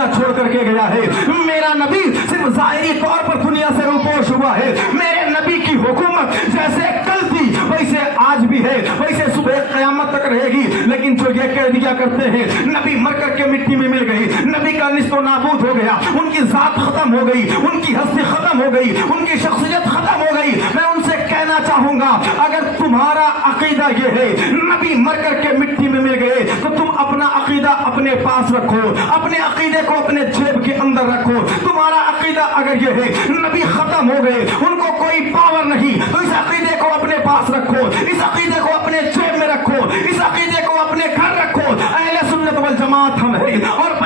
دنیا چھوڑ کر کے گیا ہے. میرا نبی صرف ظاہری طور پر دنیا سے روپوش ہوا ہے. میرے نبی کی حکومت جیسے کل تھی ویسے آج بھی ہے, ویسے صبح قیامت تک رہے گی. لیکن جو یہ کہہ دیا کرتے ہیں نبی مر کر کے مٹی میں مل گئی, نبی کا نصف و نابود ہو گیا, ان کی ذات ختم ہو گئی, ان کی ہستی ختم ہو گئی, ان کی شخصیت ختم ہو گئی, میں ان سے کہنا چاہوں گا اگر تمہارا عقیدہ یہ ہے نبی مر کر کے مٹی میں مل گئے تو تم اپنا عقیدہ اپنے پاس رکھو, اپنے عقیدے کو اپنے جیب کے اندر رکھو. تمہارا عقیدہ اگر یہ ہے نبی ختم ہو گئے, ان کو کوئی پاور نہیں, تو اس عقیدے کو اپنے پاس رکھو, اس عقیدے کو اپنے جیب میں رکھو, اس عقیدے کو اپنے گھر رکھو. اہل سنت والجماعت ہم ہیں. اور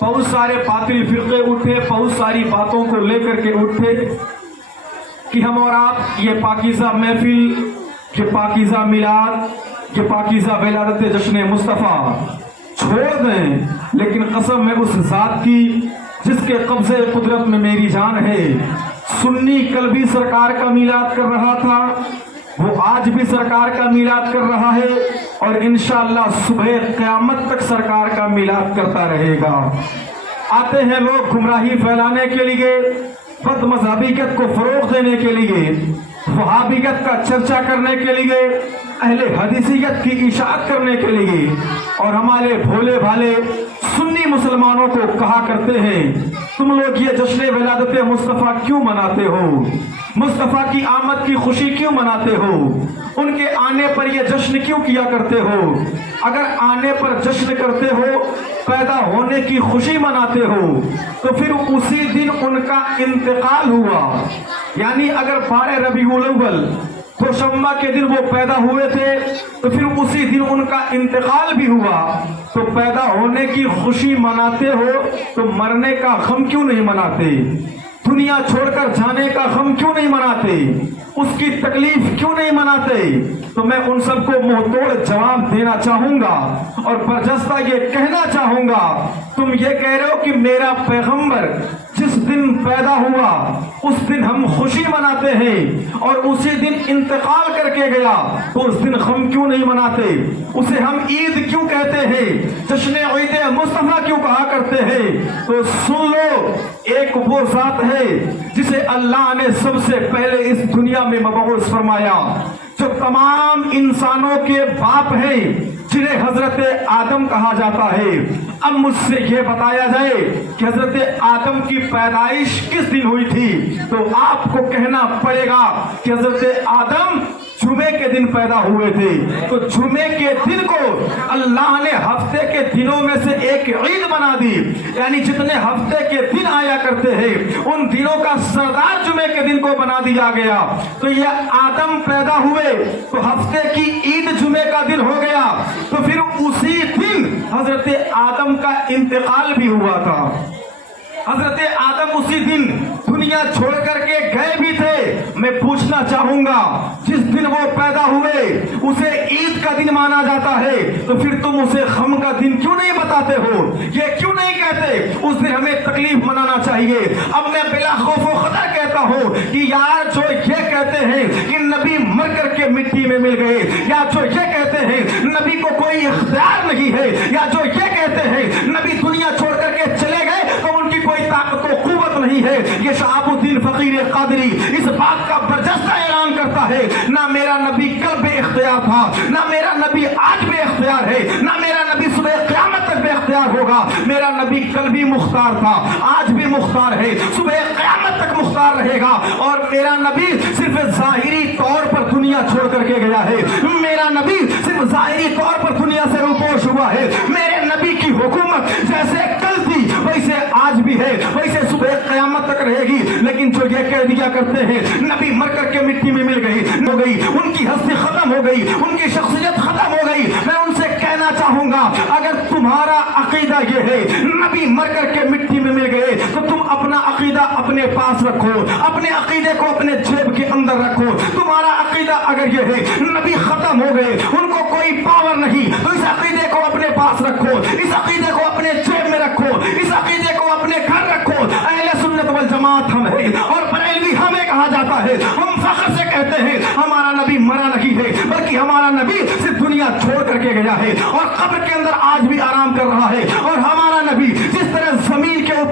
بہت سارے باطل فرقے اٹھے, بہت ساری باتوں کو لے کر کے اٹھے کہ ہم اور آپ یہ پاکیزہ محفل, یہ پاکیزہ میلاد, یہ پاکیزہ ولادت جشن مصطفیٰ چھوڑ دیں. لیکن قسم ہے اس ذات کی جس کے قبضے قدرت میں میری جان ہے, سنی کل بھی سرکار کا میلاد کر رہا تھا, وہ آج بھی سرکار کا میلاد کر رہا ہے, اور انشاءاللہ صبح قیامت تک سرکار کا میلاد کرتا رہے گا. آتے ہیں لوگ گمراہی پھیلانے کے لیے, بد مذہبیت کو فروغ دینے کے لیے, وہابیت کا چرچا کرنے کے لیے, اہل حدیثیت کی اشاعت کرنے کے لیے, اور ہمارے بھولے بھالے سنی مسلمانوں کو کہا کرتے ہیں تم لوگ یہ جشن ولادت مصطفیٰ کیوں مناتے ہو, مصطفیٰ کی آمد کی خوشی کیوں مناتے ہو, ان کے آنے پر یہ جشن کیوں کیا کرتے ہو. اگر آنے پر جشن کرتے ہو, پیدا ہونے کی خوشی مناتے ہو, تو پھر اسی دن ان کا انتقال ہوا. یعنی اگر 12 ربیع الاول دوشنبہ کے دن وہ پیدا ہوئے تھے تو پھر اسی دن ان کا انتقال بھی ہوا, تو پیدا ہونے کی خوشی مناتے ہو تو مرنے کا غم کیوں نہیں مناتے, دنیا چھوڑ کر جانے کا غم کیوں نہیں مناتے, اس کی تکلیف کیوں نہیں مناتے. تو میں ان سب کو منہ توڑ جواب دینا چاہوں گا اور برجستہ یہ کہنا چاہوں گا, تم یہ کہہ رہے ہو کہ میرا پیغمبر جس دن پیدا ہوا اس دن ہم خوشی مناتے ہیں, اور اسی دن انتقال کر کے گیا, تو اس دن غم کیوں نہیں مناتے, اسے ہم عید کیوں کہتے ہیں, جشن عید مصطفیٰ کیوں کہا کرتے ہیں. تو سن لو, ایک وہ ذات ہے جسے اللہ نے سب سے پہلے اس دنیا میں مبعوث فرمایا, جو تمام انسانوں کے باپ ہیں, جنہیں حضرت آدم کہا جاتا ہے. اب مجھ سے یہ بتایا جائے کہ حضرت آدم کی پیدائش کس دن ہوئی تھی, تو آپ کو کہنا پڑے گا کہ حضرت آدم جمعے کے دن پیدا ہوئے تھے. تو جمعے کے دن کو اللہ نے ہفتے کے دنوں میں سے ایک عید بنا دی, یعنی جتنے ہفتے کے دن آیا کرتے ہیں ان دنوں کا سردار جمعے کے دن کو بنا دیا گیا. تو یہ آدم پیدا ہوئے تو ہفتے کی عید جمعے کا دن ہو گیا, تو پھر اسی دن حضرت آدم کا انتقال بھی ہوا تھا. حضرت آدم اسی دن دنیا چھوڑ کر کے گئے بھی تھے. میں پوچھنا چاہوں گا, جس دن وہ پیدا ہوئے اسے عید کا دن مانا جاتا ہے, تو پھر تم اسے غم کا دن کیوں نہیں بتاتے ہو, یہ کیوں نہیں کہتے اس دن ہمیں تکلیف منانا چاہیے. اب میں بلا خوف و خطر کہتا ہوں کہ یار جو یہ کہتے ہیں کہ نبی مر کر کے مٹی میں مل گئے, یا جو یہ کہتے ہیں نبی کو کوئی اختیار نہیں ہے, یا جو یہ کہتے ہیں نبی دنیا چھوڑ کر کے چلے گئے تو ان کی کوئی طاقت و قوت نہیں ہے, یہ شہاب الدین فقیر قادری اس بات کا برجستہ اعلان کرتا ہے, نہ میرا نبی کل بے اختیار تھا, نہ میرا نبی آج بے اختیار ہے, نہ میرا نبی صبح قیامت تک بے اختیار ہوگا. میرا نبی کل بھی مختار تھا, آج بھی مختار ہے, صبح قیامت تک مختار رہے گا. اور میرا نبی صرف ظاہری طور پر دنیا چھوڑ کر کے گیا ہے, میرا نبی صرف ظاہری طور پر دنیا سے روپوش ہوا ہے. میرے نبی کی حکومت جیسے کل تھی ویسے آج بھی ہے, ویسے صبح قیامت تک رہے گی. لیکن جو یہ کہہ دیا کرتے ہیں نبی مر کر کے مٹی میں مل گئی, ان کی ہستی ختم ہو گئی, ان کی شخصیت ختم ہو گئی, میں ان سے کہنا چاہوں گا اگر تمہارا عقیدہ یہ ہے نبی مر کر کے مٹی میں مل گئے تو تم اپنا عقیدہ اپنے پاس رکھو, اپنے عقیدے کو اپنے جیب کے اندر رکھو. تمہارا عقیدہ اگر یہ ہے نبی ختم ہو گئے, ان کو کوئی پاور نہیں, تو اس عقیدے کو اپنے پاس رکھو, اس عقیدے کو اپنے جیب میں رکھو, اس عقیدے کو اپنے گھر رکھو. اہل سنت والجماعت ہم ہیں, اور بریلوی ہمیں کہا جاتا ہے. ہم فخر سے کہتے ہیں ہمارا نبی مرا نہیں ہے, بلکہ ہمارا نبی صرف دنیا چھوڑ کر کے گیا ہے اور قبر کے اندر آج بھی آرام کر رہا ہے. اور ہمارا نبی جس